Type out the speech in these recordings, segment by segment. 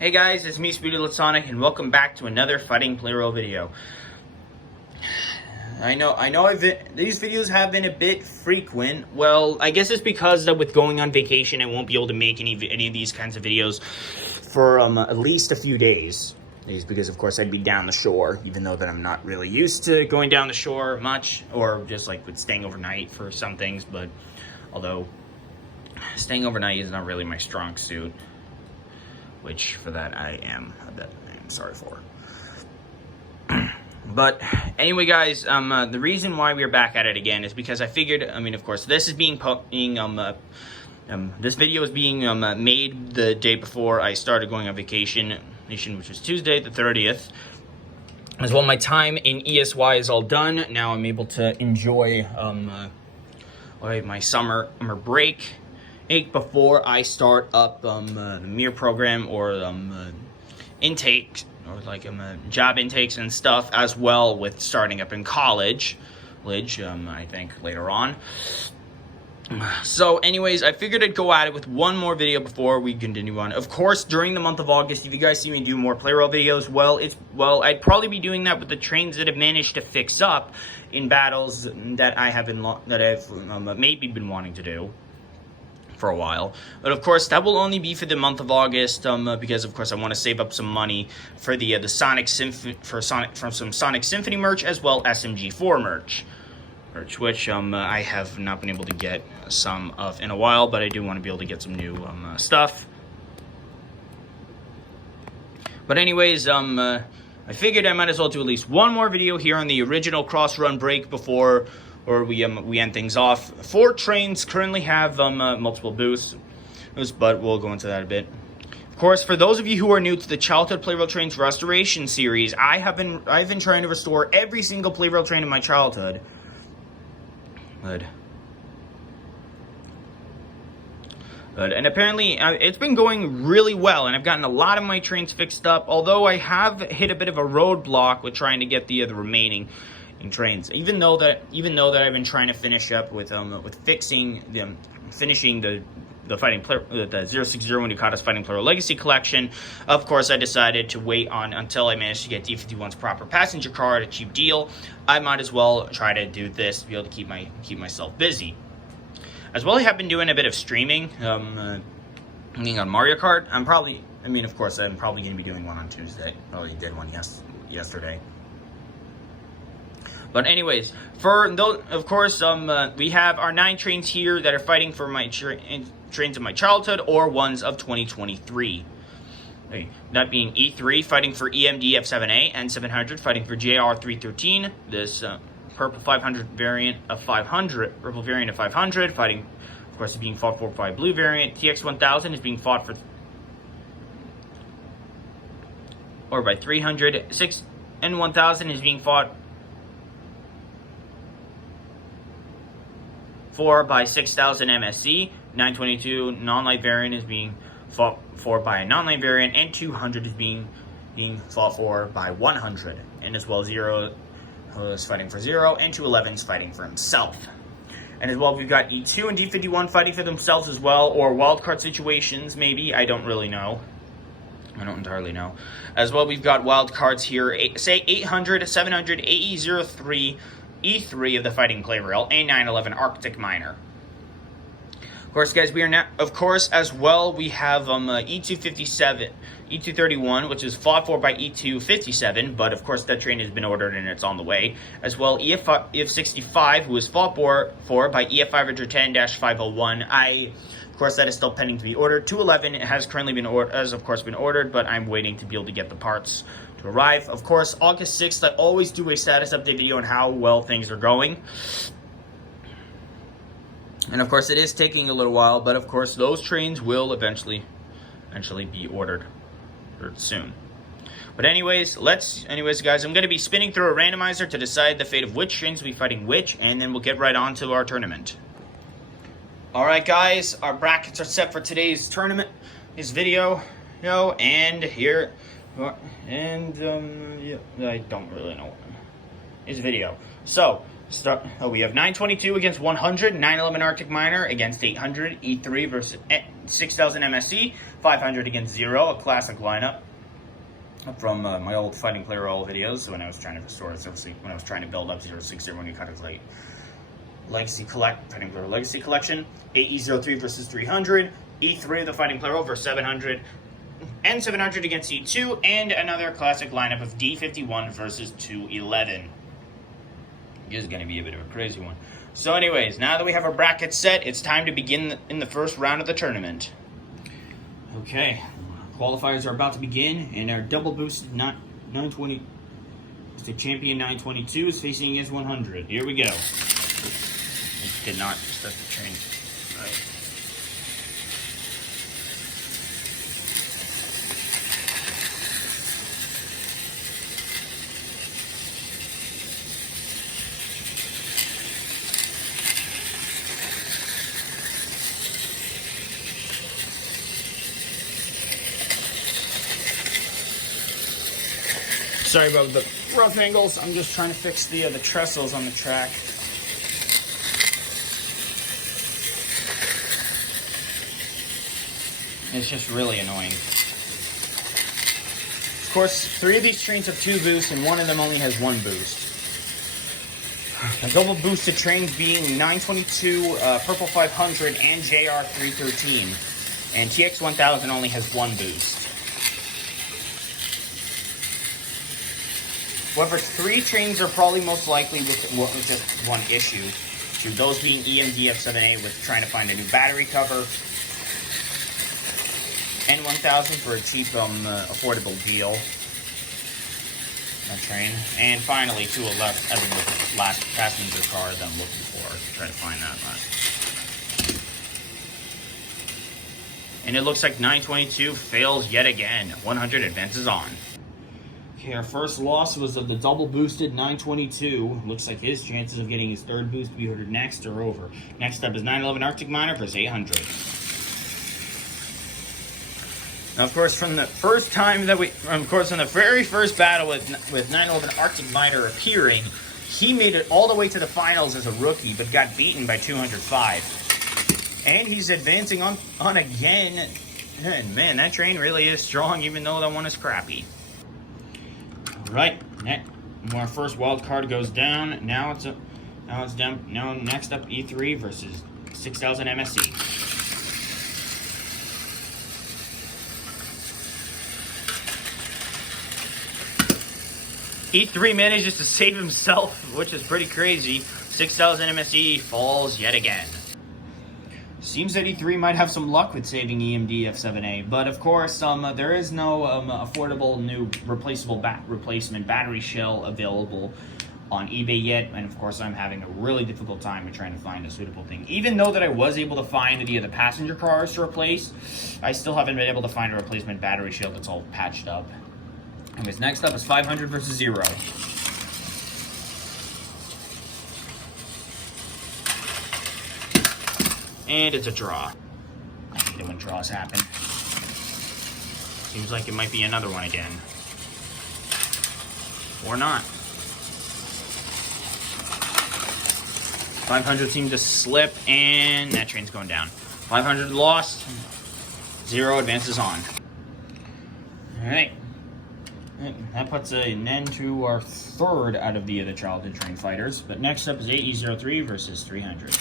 Hey guys, it's me, Sonic, and welcome back to another Fighting Plarail video. I know these videos have been a bit frequent. Well, I guess it's because that with going on vacation, I won't be able to make any of these kinds of videos for at least a few days. Because of course I'd be down the shore, even though that I'm not really used to going down the shore much, or just like with staying overnight for some things. But although staying overnight is not really my strong suit, which for that I am sorry for. But anyway, guys, the reason why we're back at it again is because I figured, of course, this is this video is being made the day before I started going on vacation, which was Tuesday the 30th. As well, my time in ESY is all done. Now I'm able to enjoy my summer break before I start up the MIR program or intake or job intakes and stuff, as well with starting up in college, I think later on. So anyways, I figured I'd go at it with one more video before we continue on. Of course, during the month of August, if you guys see me do more Plarail videos, I'd probably be doing that with the trains that have managed to fix up in battles that I've maybe been wanting to do for a while. But of course, that will only be for the month of August, because of course I want to save up some money for the Sonic Symphony from some Sonic Symphony merch, as well as SMG4 merch, which I have not been able to get some of in a while, but I do want to be able to get some new stuff. But anyways, I figured I might as well do at least one more video here on the original cross run break before we end things off. 4 trains currently have multiple boosts, but we'll go into that a bit. Of course, for those of you who are new to the Childhood Plarail Trains Restoration series, I've been trying to restore every single Plarail train in my childhood. Good. And apparently, it's been going really well, and I've gotten a lot of my trains fixed up, although I have hit a bit of a roadblock with trying to get the trains. Even though that I've been trying to finish up with finishing the 060 Ducata's Fighting Plarail Legacy Collection. Of course, I decided to wait until I managed to get D51's proper passenger car at a cheap deal. I might as well try to do this to be able to keep myself busy. As well, I have been doing a bit of streaming on Mario Kart. I'm probably going to be doing one on Tuesday. Probably did one yesterday. But anyways, for those, of course, we have our 9 trains here that are fighting for my trains of my childhood or ones of 2023. That being E3 fighting for EMD F7A, and 700 fighting for JR 313. This purple variant of 500 fighting, of course, is being fought for by blue variant. TX 1000 is being fought by 300. 6 and 1000 is being fought by 6000 MSC. 922 non-light variant is being fought for by a non-light variant, and 200 is being fought for by 100, and as well 0 is fighting for 0, and 211 is fighting for himself. And as well, we've got E2 and D51 fighting for themselves as well, or wildcard situations maybe. I don't really know. I don't entirely know. As well, we've got wildcards here. Say 800, 700, AE03. E3 of the Fighting Plarail, and 911 Arctic Miner. Of course, guys, we are now, of course, as well, we have E257, E231, which is fought for by E257, but of course that train has been ordered and it's on the way. As well, EF65, who is fought for by EF510-501. Of course, that is still pending to be ordered. 211 has currently been ordered, but I'm waiting to be able to get the parts to arrive. Of course, August 6th, I always do a status update video on how well things are going. And of course, it is taking a little while, but of course, those trains will eventually be ordered soon. But anyways, guys, I'm going to be spinning through a randomizer to decide the fate of which trains will be fighting which, and then we'll get right on to our tournament. Alright, guys, our brackets are set for today's tournament, this video, and here, I don't really know, this video. So, We have 922 against 100, 911 Arctic Miner against 800, E3 versus 6000 MSC, 500 against 0, a classic lineup from my old Fighting Plarail videos when I was trying to restore, obviously, when I was trying to build up 060 when you cut his like Fighting Plarail Legacy Collection, AE03 versus 300, E3 of the Fighting Plarail versus 700, N700 against E2, and another classic lineup of D51 versus 211. Is going to be a bit of a crazy one. So anyways, now that we have our bracket set, it's time to begin in the first round of the tournament. Okay, qualifiers are about to begin, and our double boosted 920, the champion 922 is facing against 100. Here we go. It did not start the train. All right. Sorry about the rough angles. I'm just trying to fix the trestles on the track. It's just really annoying. Of course, 3 of these trains have 2 boosts, and 1 of them only has 1 boost. The double boosted trains being 922, Purple 500, and JR 313, and TX 1000 only has 1 boost. However, 3 trains are probably most likely with just 1 issue. Those being EMDF7A with trying to find a new battery cover, N1000 for a cheap, affordable deal. That train. And finally, 211 with the last passenger car that I'm looking for to try to find that last. And it looks like 922 fails yet again. 100 advances on. Okay, our first loss was of the double boosted 922. Looks like his chances of getting his 3rd boost to be ordered next are over. Next up is 911 Arctic Miner versus 800. Now, of course, from the first time that from the very first battle with 911 Arctic Miner appearing, he made it all the way to the finals as a rookie, but got beaten by 205. And he's advancing on again. And man, that train really is strong, even though that one is crappy. Right, our first wild card goes down. Now it's down. Now next up, E3 versus 6000 MSC. E3 manages to save himself, which is pretty crazy. 6000 MSC falls yet again. Seems that E3 might have some luck with saving EMDF7A, but of course, there is no affordable new replacement battery shell available on eBay yet, and of course, I'm having a really difficult time with trying to find a suitable thing. Even though that I was able to find the passenger cars to replace, I still haven't been able to find a replacement battery shell that's all patched up. Anyways, next up is 500 versus 0. And it's a draw. I hate it when draws happen. Seems like it might be another one again. Or not. 500 seemed to slip, and that train's going down. 500 lost. 0 advances on. Alright. That puts an end to our 3rd out of the childhood train fighters. But next up is AE03 versus 300.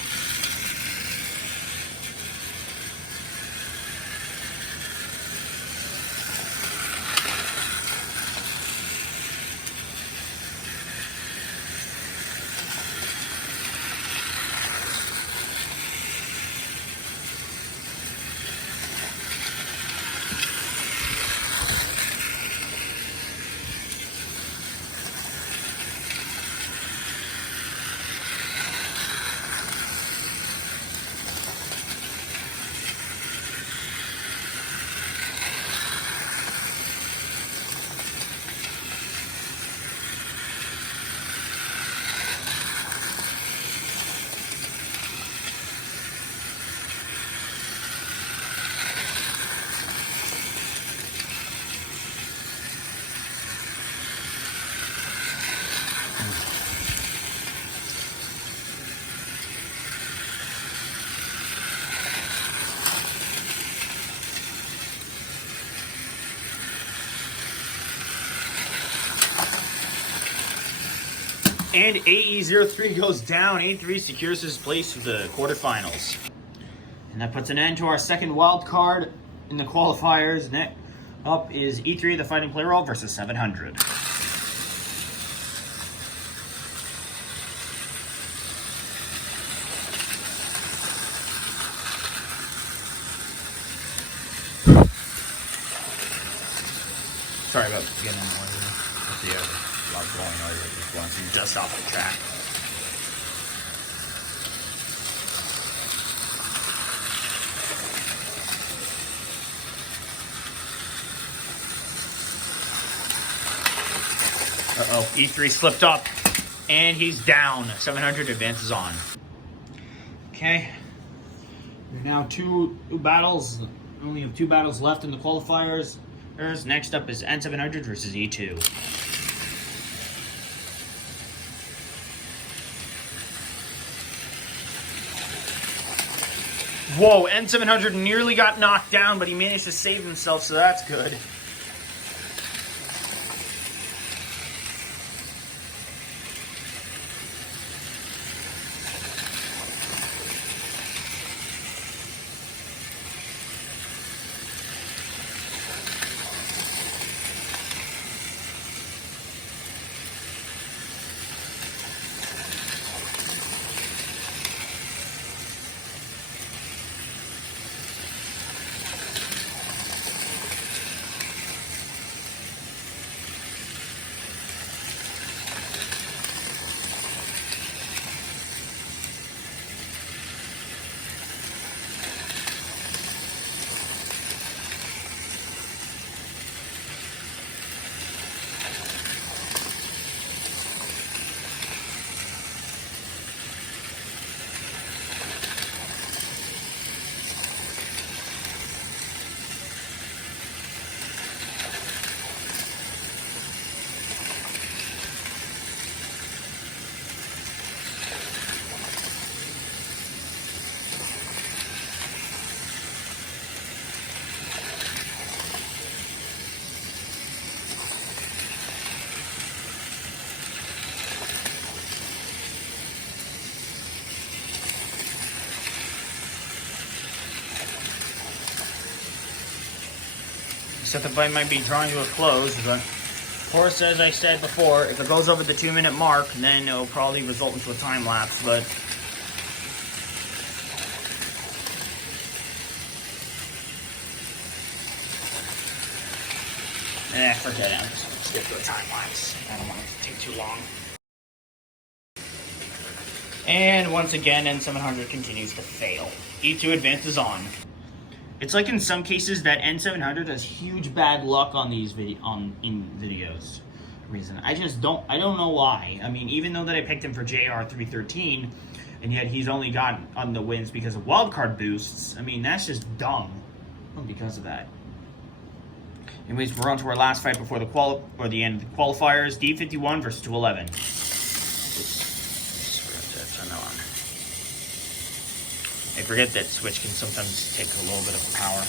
And AE03 goes down. A3 secures his place for the quarterfinals. And that puts an end to our second wild card in the qualifiers. Next up is E3, the Fighting Plarail versus 700. Sorry about getting on the order. With the lot of blowing order just once and just off the track. Uh-oh, E3 slipped up, and he's down. 700 advances on. Okay, we're now two battles. We only have two battles left in the qualifiers. Next up is N700 versus E2. Whoa, N700 nearly got knocked down, but he managed to save himself, so that's good. Except the fight might be drawing to a close, but of course, as I said before, if it goes over the 2-minute mark, then it'll probably result into a time lapse, but forget it. I'm just gonna skip to a time lapse. I don't want it to take too long. And once again, N700 continues to fail. E2 advances on. It's like in some cases that N700 has huge bad luck on these videos. I don't know why. I mean, even though that I picked him for JR313, and yet he's only got on the wins because of wildcard boosts. I mean, that's just dumb because of that. Anyways, we're on to our last fight before the end of the qualifiers. D51 versus 211. I forget that switch can sometimes take a little bit of power.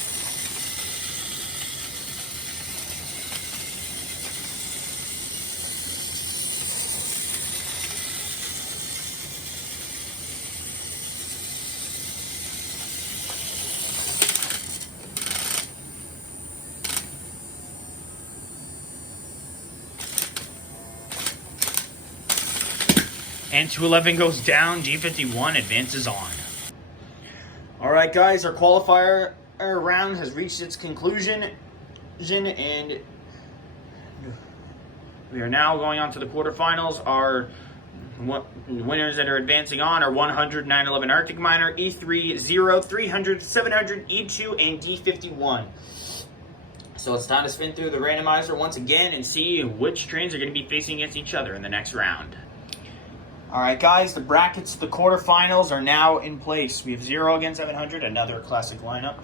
And 211 goes down, G51 advances on. Alright guys, our qualifier round has reached its conclusion, and we are now going on to the quarterfinals. Our winners that are advancing on are 100, 911 Arctic Miner, E3, 0, 300, 700, E2, and D51. So it's time to spin through the randomizer once again and see which trains are going to be facing against each other in the next round. Alright guys, the brackets of the quarterfinals are now in place. We have 0 against 700, another classic lineup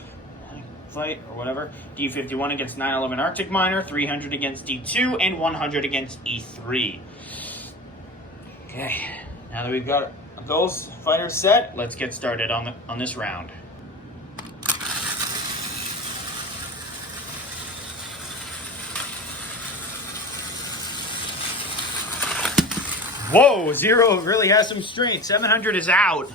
fight or whatever. D51 against 911 Arctic Miner, 300 against D2, and 100 against E3. Okay, now that we've got those fighters set, let's get started on this round. Whoa, Zero really has some strength. 700 is out.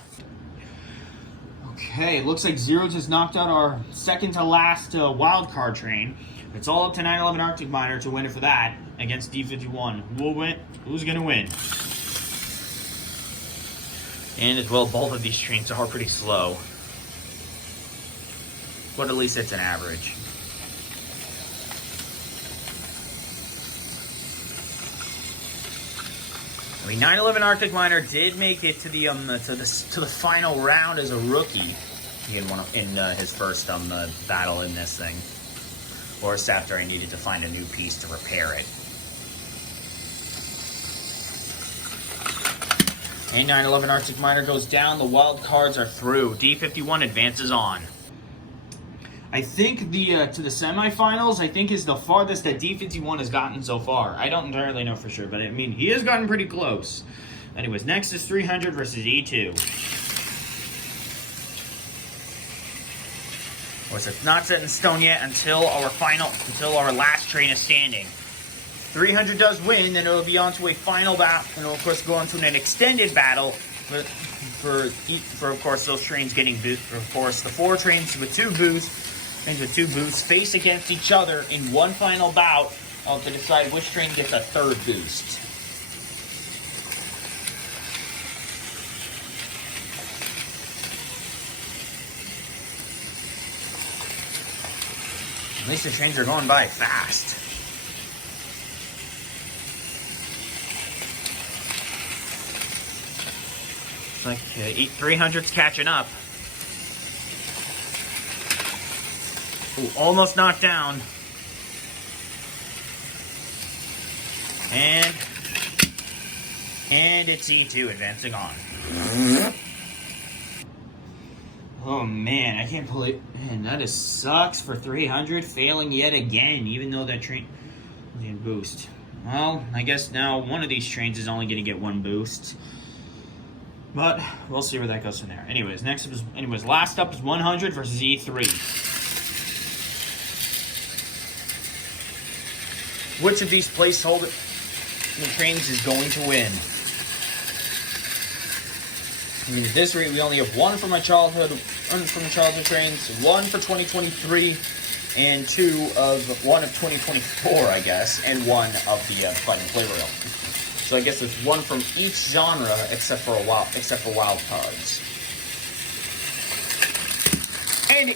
Okay, looks like Zero just knocked out our second to last wild card train. It's all up to 911 Arctic Miner to win it for that against D51. Who will win? Who's going to win? And as well, both of these trains are pretty slow. But at least it's an average. I mean, 911 Arctic Miner did make it to the final round as a rookie in his first battle in this thing. Of course, after I needed to find a new piece to repair it. And 911 Arctic Miner goes down. The wild cards are through. D51 advances on. I think to the semifinals, I think is the farthest that D51 has gotten so far. I don't entirely know for sure, but I mean, he has gotten pretty close. Anyways, next is 300 versus E2. Of course, it's not set in stone yet until our last train is standing. 300 does win, then it'll be on to a final battle, and it'll of course go on to an extended battle for of course those trains getting boost. Of course, the 4 trains with 2 boosts. Trains with 2 boosts face against each other in one final bout to decide which train gets a 3rd boost. At least the trains are going by fast. Like 300's catching up. Ooh, almost knocked down. And it's E2 advancing on. Oh man, I can't believe, man, that is sucks for 300 failing yet again, even though that train was in boost. Well, I guess now one of these trains is only going to get 1 boost. But we'll see where that goes from there. Anyways, last up is 100 versus E3. Which of these placeholder trains is going to win? I mean, at this rate, we only have 1 from my childhood trains, 1 for 2023, and 1 of 2024, I guess, and 1 of the Childhood Plarail. So I guess there's 1 from each genre except for wild cards. And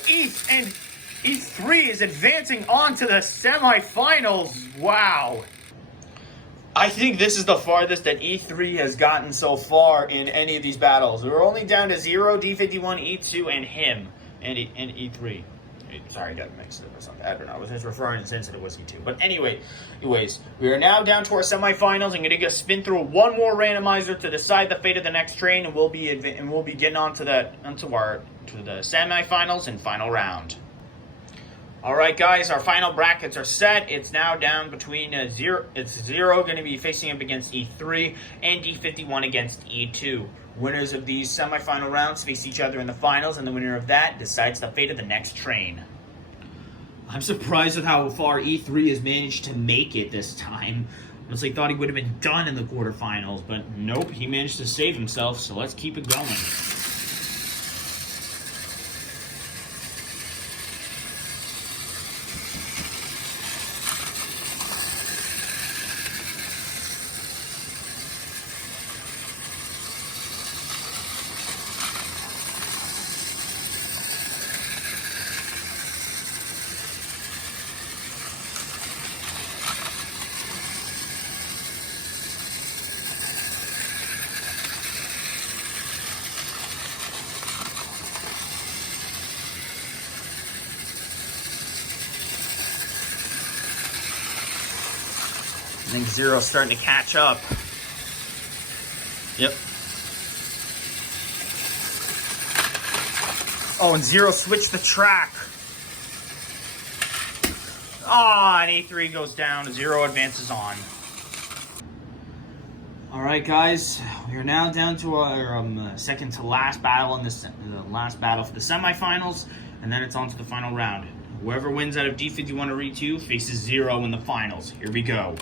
E3 is advancing on to the semifinals. Wow. I think this is the farthest that E3 has gotten so far in any of these battles. We're only down to 0, D51, E2, and him, and E3. Sorry, I got mixed up or something. I don't know. I was just referring since it was E2. But anyways, we are now down to our semifinals. I'm going to spin through 1 more randomizer to decide the fate of the next train, and we'll be getting on to the semifinals and final round. All right, guys, our final brackets are set. It's now down between Zero. It's Zero going to be facing up against E3 and D51 against E2. Winners of these semifinal rounds face each other in the finals, and the winner of that decides the fate of the next train. I'm surprised with how far E3 has managed to make it this time. I honestly thought he would have been done in the quarterfinals, but nope, he managed to save himself, so let's keep it going. I think Zero's starting to catch up. Yep. Oh, and Zero switched the track. Ah, and E3 goes down. Zero advances on. All right, guys. We are now down to our second to last battle in the last battle for the semifinals, and then it's on to the final round. Whoever wins out of D51 or E2 faces Zero in the finals. Here we go.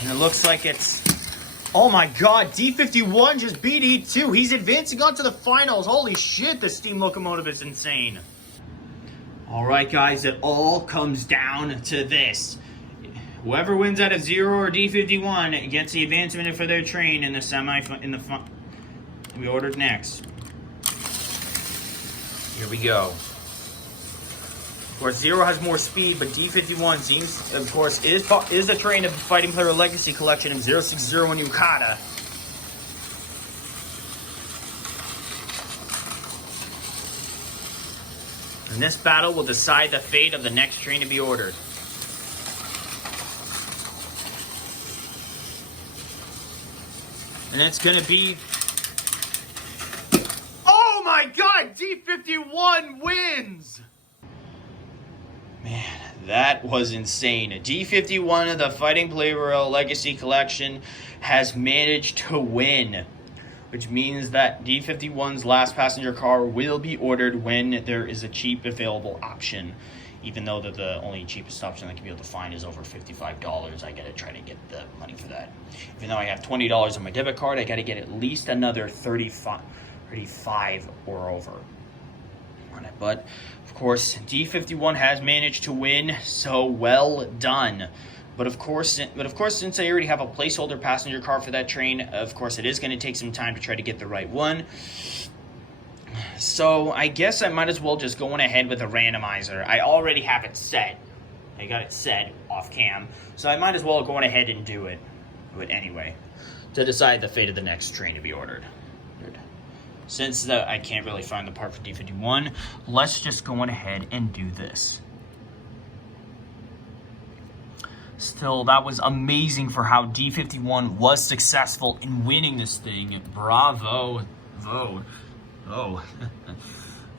And it looks like it's... Oh my god, D51 just beat E2. He's advancing on to the finals. Holy shit, the steam locomotive is insane. Alright guys, it all comes down to this. Whoever wins out of 0 or D51 gets the advancement for their train in the we ordered next. Here we go. Of course, 0 has more speed, but D51 seems, of course, is a train of the Fighting Plarail Legacy Collection of 060 and Yukata. And this battle will decide the fate of the next train to be ordered. And it's gonna be... Oh my god! D51 wins! Man, that was insane. D51 of the Fighting Plarail Legacy Collection has managed to win, which means that D51's last passenger car will be ordered when there is a cheap available option. Even though the only cheapest option I can be able to find is over $55, I gotta try to get the money for that. Even though I have $20 on my debit card, I gotta get at least another 35 or over on it. But of course, D51 has managed to win, so well done. But of course, since I already have a placeholder passenger car for that train, of course, it is going to take some time to try to get the right one. So I guess I might as well just go on ahead with a randomizer. I already have it set. I got it set off cam, so I might as well go on ahead and do it anyway to decide the fate of the next train to be ordered. Since I can't really find the part for D51, let's just go on ahead and do this. Still, that was amazing for how D51 was successful in winning this thing. Bravo. Oh. I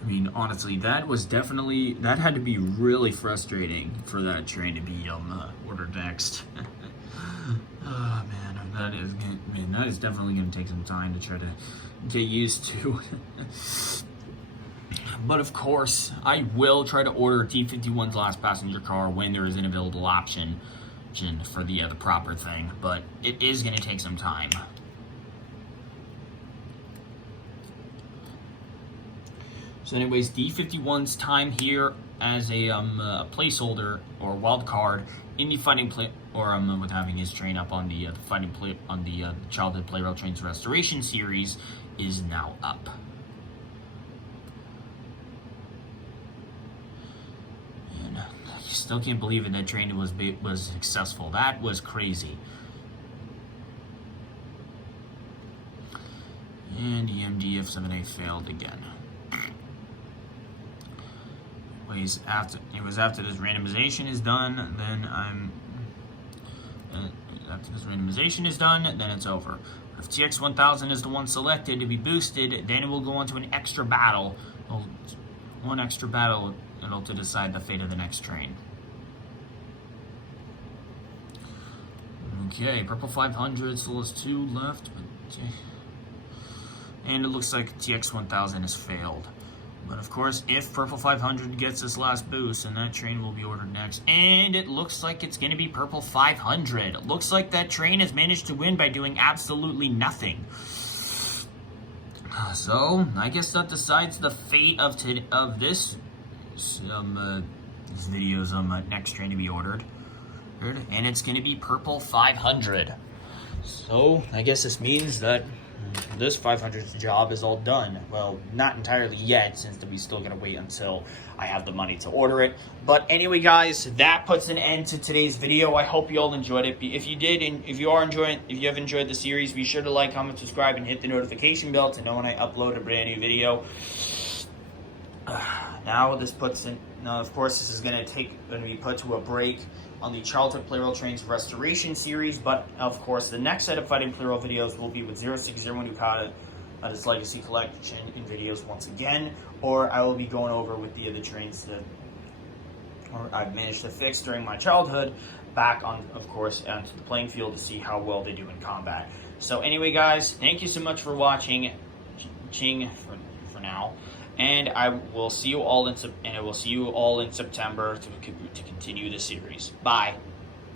mean, honestly, that had to be really frustrating for that train to be ordered next. Oh, man, that is definitely going to take some time to try to get used to. But of course, I will try to order D51's last passenger car when there is an available option for the proper thing, but it is going to take some time. So anyways, D51's time here as a placeholder or wild card in the with having his train up on the Childhood Plarail Trains Restoration Series is now up. And I still can't believe it, that train was successful. That was crazy. And the MDF-7A failed again. After this randomization is done, then it's over. If TX1000 is the one selected to be boosted, then it will go on to an extra battle. One extra battle to decide the fate of the next train. Okay, Purple 500 still has 2 left. And it looks like TX1000 has failed. But of course, if Purple 500 gets this last boost, then that train will be ordered next. And it looks like it's going to be Purple 500. It looks like that train has managed to win by doing absolutely nothing. So, I guess that decides the fate of this video's next train to be ordered. And it's going to be Purple 500. So, I guess this means that this 500's job is all done. Well, not entirely yet, since we still gotta wait until I have the money to order it. But anyway, guys, that puts an end to today's video. I hope you all enjoyed it. If you did, and if you have enjoyed the series, be sure to like, comment, subscribe, and hit the notification bell to know when I upload a brand new video. Now, of course, this is going to be put to a break on the Childhood Plarail Trains Restoration Series, but of course, the next set of Fighting Plarail videos will be with 060 Yukata, this Legacy Collection in videos once again, or I will be going over with the other trains that I've managed to fix during my childhood back on, of course, onto the playing field to see how well they do in combat. So anyway, guys, thank you so much for watching. Ching for now. And I will see you all in September to continue the series. Bye.